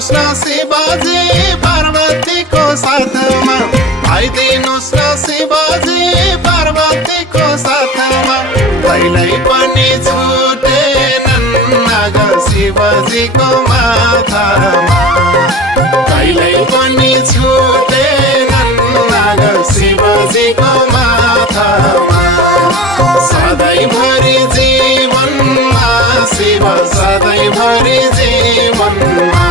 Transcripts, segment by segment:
आइदिनुहोस् न शिवजी पार्वतीको साथमा, आइदिनुहोस् न शिवजी पार्वतीको साथमा। कहिल्यै पनि छुटेनन् नाग शिवजीको माथामा, कहिल्यै पनि छुटेनन् नाग शिवजीको माथामा। सधैँभरि जीवनमा शिव सधैँभरि जीवनमा,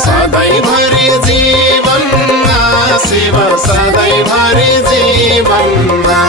सधैँभरि जीवनमा शिव सधैँभरि जीवनमा।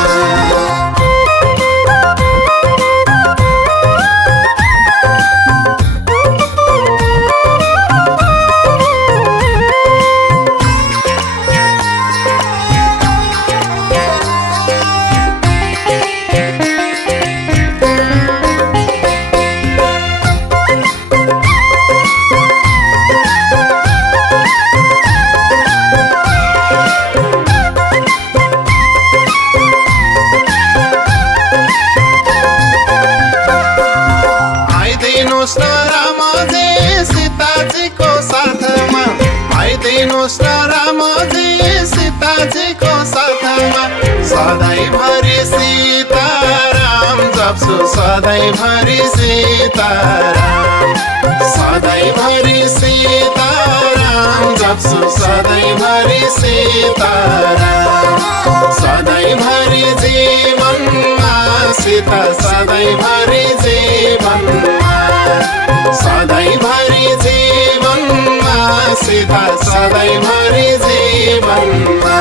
आइदिनुहोस् न रामजी सीताजीको साथमा, आइदिनुहोस् न रामजी सीताजीको साथमा। सधैँभरि सीताराम जप्छु सधैँभरि सीताराम, सधैँभरि सीताराम जप्छु सधैँभरि सीताराम। सधैँभरि जीवनमा सीता सधैँभरि जीवनमा, सधैँभरि जीवनमा सीता सधैँभरि जीवनमा।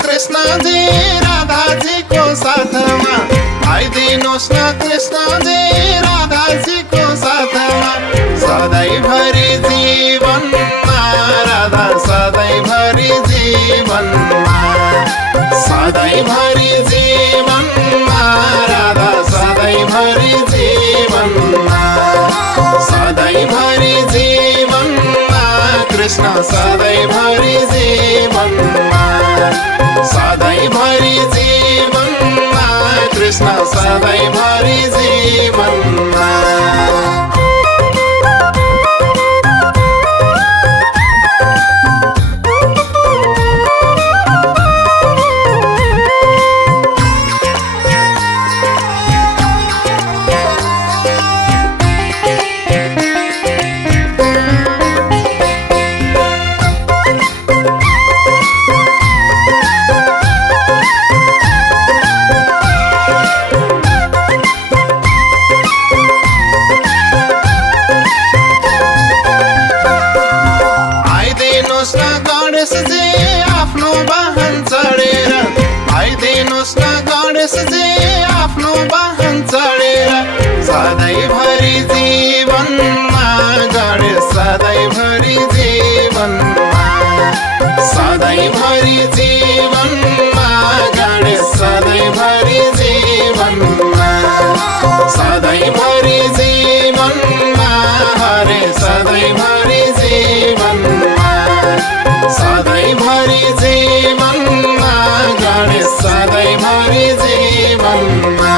कृष्णजी राधाजीको साथमा, आइदिनुहोस् न कृष्णजी राधाजीको साथमा। सधैँभरि जीवनमा राधा सधैँभरि जीवनमा, सधैँभरि जीवनमा राधा सधैँभरि जीवनमा। सधैँभरि जीवनमा कृष्ण सधैँभरि जीवनमा, सधैँभरि जीवनमा कृष्ण सधैँभरि जीवनमा। गणेशजी आफ्नो वाहन चढेर, आइदिनुहोस् न गणेशजी आफ्नो वाहन चढेर। सधैँभरि जीवनमा गणेश सधैँभरि जीवनमा, सधैँभरि जीवनमा गणेश सधैँभरि जीवनमा। सधैँभरि जीवनमा हरे सधैँभरि जीवनमा, सधैँभरि जीवनमा गणेश सधैँभरि जीवनमा।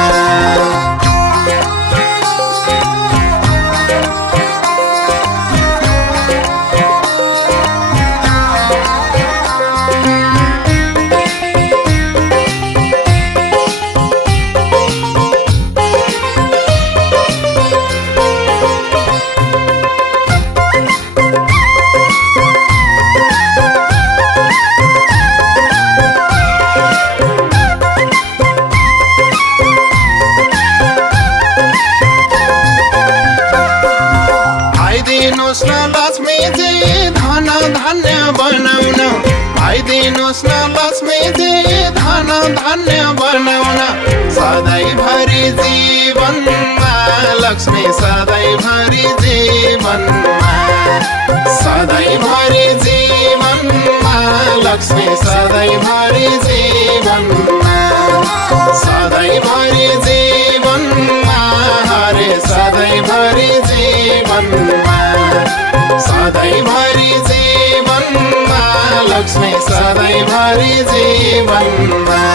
आइदिनुहोस् न लक्ष्मीजी धन धन्य बनाउन, आइदिनुहोस् न लक्ष्मीजी धन धन्य बनाउन। सधैँभरि जीवनमा लक्ष्मी सधैँभरि जीवनमा सधैँभरि जीवनमा लक्ष्मी सधैँभरि जीवनमा सधैँभरि जीवनमा हरे सधैँभरि जीवनमा सधैँभरि जीवनमा लक्ष्मी सधैँभरि जीवनमा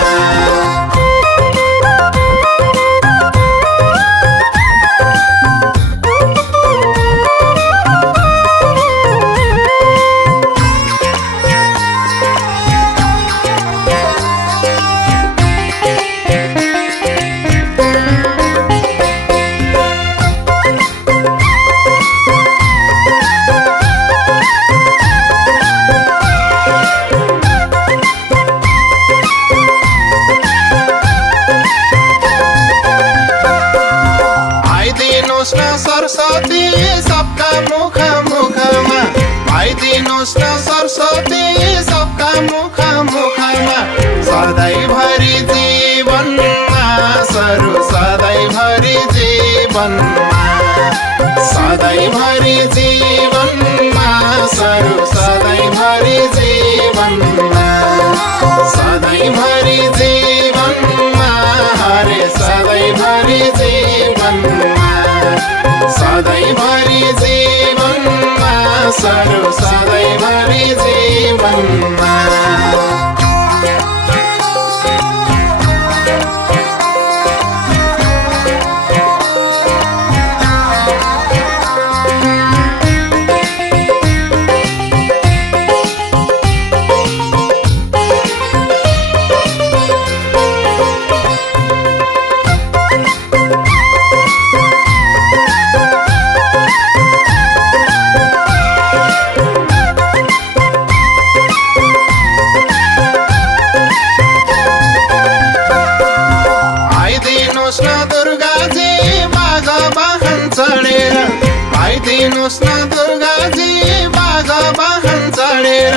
सरस्वती सबका मुख मुखमा आइदिनुस् न सरस्वती सबका मुख मुखमा सधैँभरि जीवनमा सरू सधैँभरि जीवनमा सधैँभरि जीवनमा सरू सधैँभरि जीवनमा सधैँभरि जीवनमा हरे सधैँभरि जीवनमा सधैँभरि जीवनमा सरू सधैँभरि जीवनमा आइदिनुस् न दुर्गाजी बाघ वाहन चढेर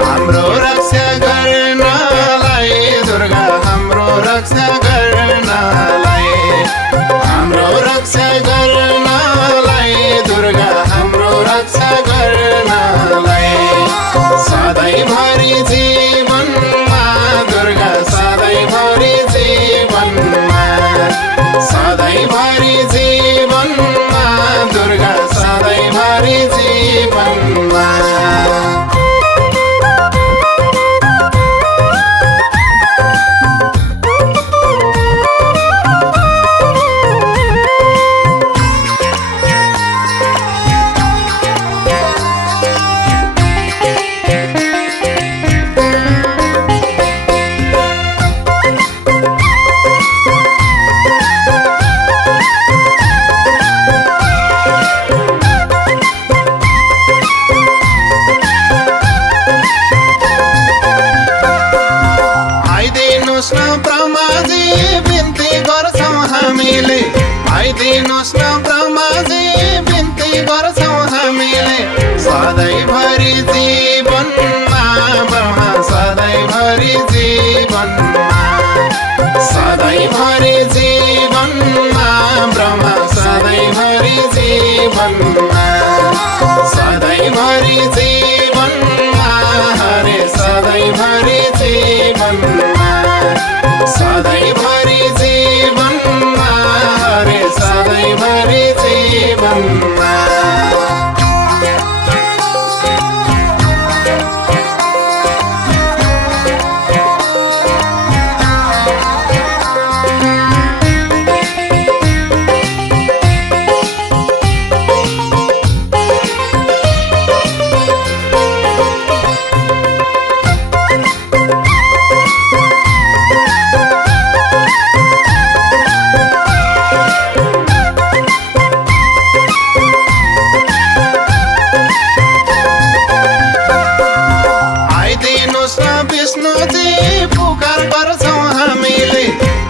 हाम्रो रक्षा गर्नलाई दुर्गा हाम्रो रक्षा गर्नलाई हाम्रो रक्षा गर्नलाई दुर्गा हाम्रो रक्षा गर्नलाई सधैँभरि जीवनमा दुर्गा सधैँभरि जीवनमा सधैँभरि जीवनमा दुर्गा सधैँभरि जीवनमा ब्रह्माजी बिन्ती गर्छौँ हामीले आइदिनुस् न ब्रह्माजी बिन्ती गर्छौँ हामीले सधैँभरि जीवनमा ब्रह्मा सधैँभरि जीवनमा सधैँभरि जीवनमा ब्रह्मा सधैँभरि जीवनमा सधैँभरि जीवनमा हरे सधैँभरि जीवनमा सधैँभरि जीवनमा हरे सधैँभरि जीवनमा विष्णुजी पुकार गर्छौँ हामीले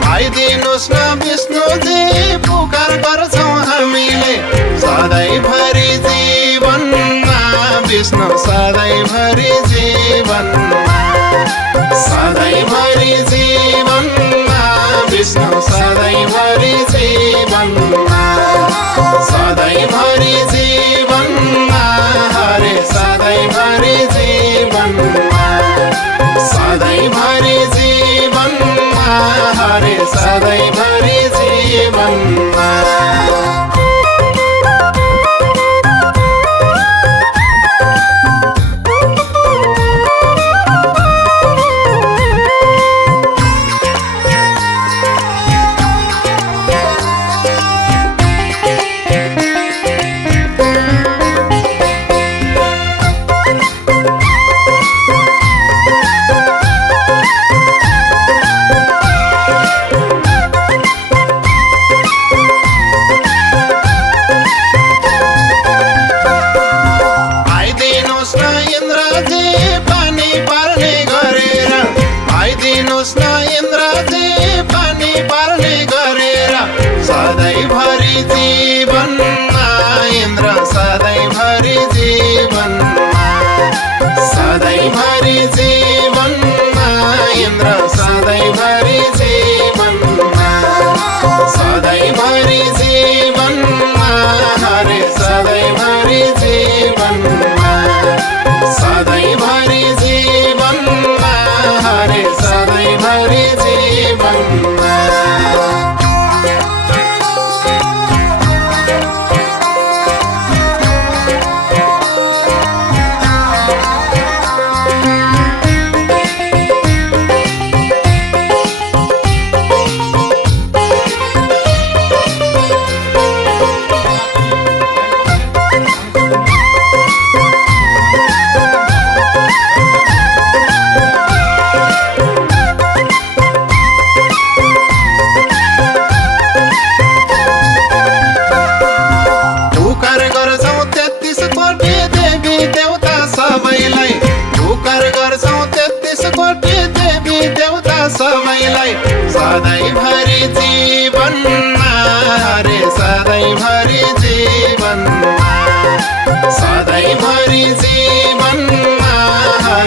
आइदिनुस् न विष्णुजी पुकार गर्छौँ हामीले सधैँभरि जीवनमा विष्णु सधैँभरि जीवनमा सधैँभरि जीवनमा विष्णु सधैँ सधैँभरि जीवनमा इन्द्र सधैँभरि जीवनमा सधैँभरि जीवनमा इन्द्र सधैँभरि जीवनमा सधैँभरि जीवनमा हरे सधैँभरि जीवनमा सधैँभरि जीवनमा हरे सधैँभरि जीवनमा सबैलाई सधैँभरि जीवनमा रे सधैँभरि जीवनमा सधैँभरि जीवनमा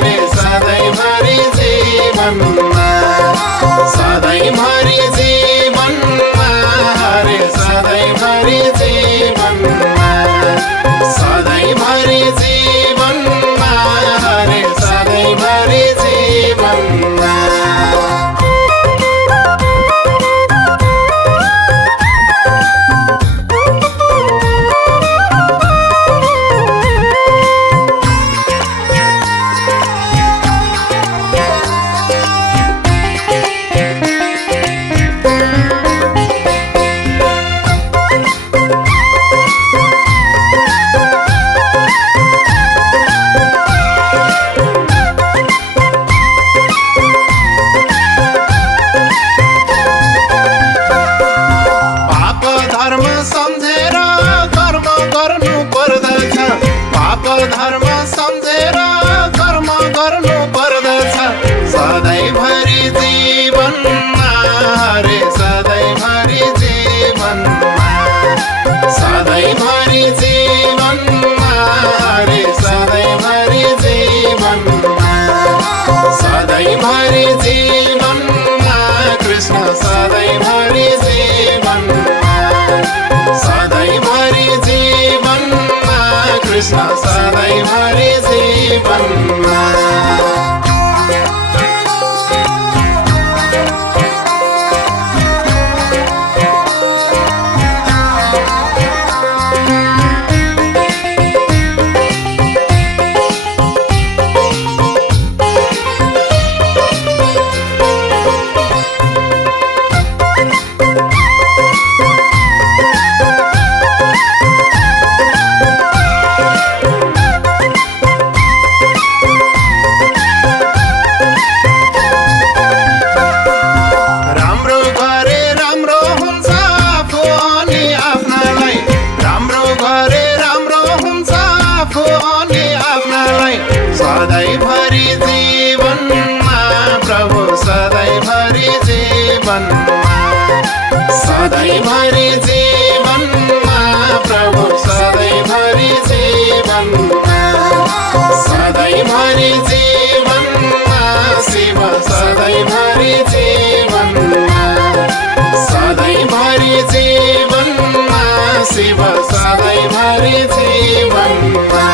रे सधैँभरि जीवनमा सधैँभरि जीवनमा रे सधैँभरि जीवनमा सधैँभरि जीवनमा रे सधैँभरि जीवनमा धर्म सम्झेर कर्म गर्नु पर्दछ सधैँभरि जीवनमा रे सधैँभरि जीवनमा सधैँभरि जीवनमा रे सधैँभरि जीवनमा सधैँभरि जीवनमा कृष्ण सधैँभरि जीवनमा सधैँभरि जीवनमा कृष्ण सधैँभरि जीवनमा सधैँभरि जीवनमा प्रभु सधैँभरि जीवनमा सधैँभरि जीवनमा प्रभु सधैँभरि जीवनमा सधैँभरि जीवनमा शिव सधैँभरि जीवनमा सधैँभरि जीवनमा शिव सधैँभरि जीवनमा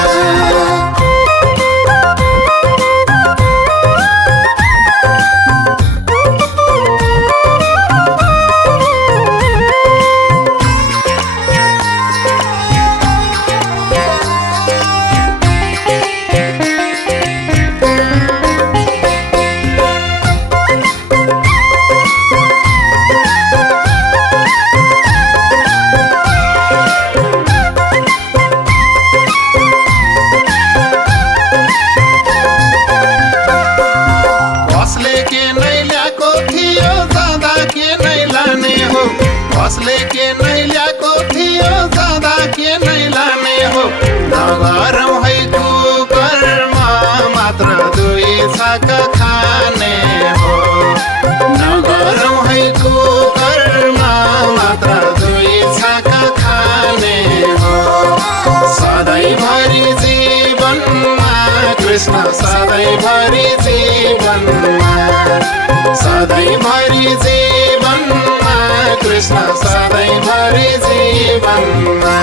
कृष्ण सधैँभरि जीवनमा सधैँभरि जीवनमा कृष्ण सधैँभरि जीवनमा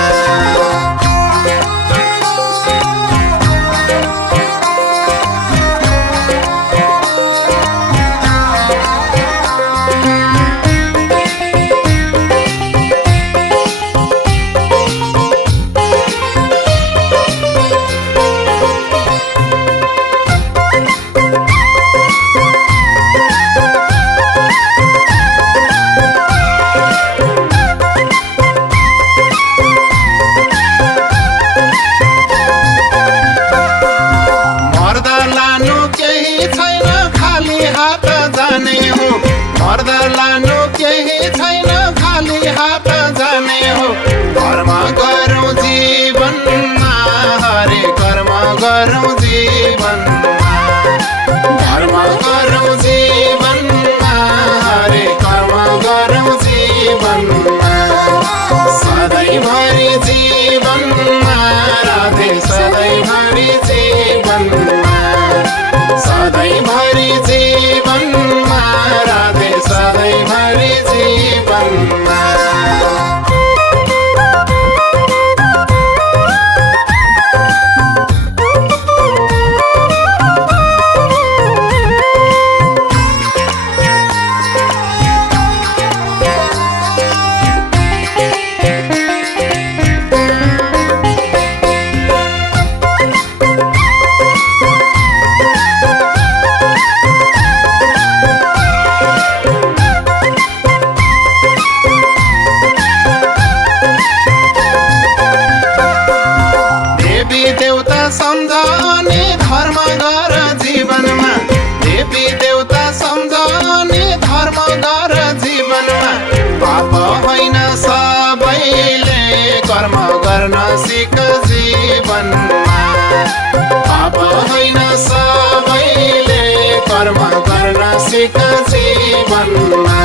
मर्दा लानु केही छैन खाली हात जाने हो कर्म गरौँ जीवनमा हरे कर्म गरौँ जीवनमा कर्म गरौँ जीवनमा हरे कर्म गरौँ जीवनमा सधैँभरि जीवनमा राधे सधैँभरि जीवनमा सधैँभरि जीवनमा राधे सधैँभरि जीवनमा सम्झने धर्म गर जीवनमा देवी देवता सम्झने धर्म गर जीवनमा पाप होइन सबैले कर्म गर्न सिक जीवनमा पाप होइन सबैले कर्म गर्न सिक जीवनमा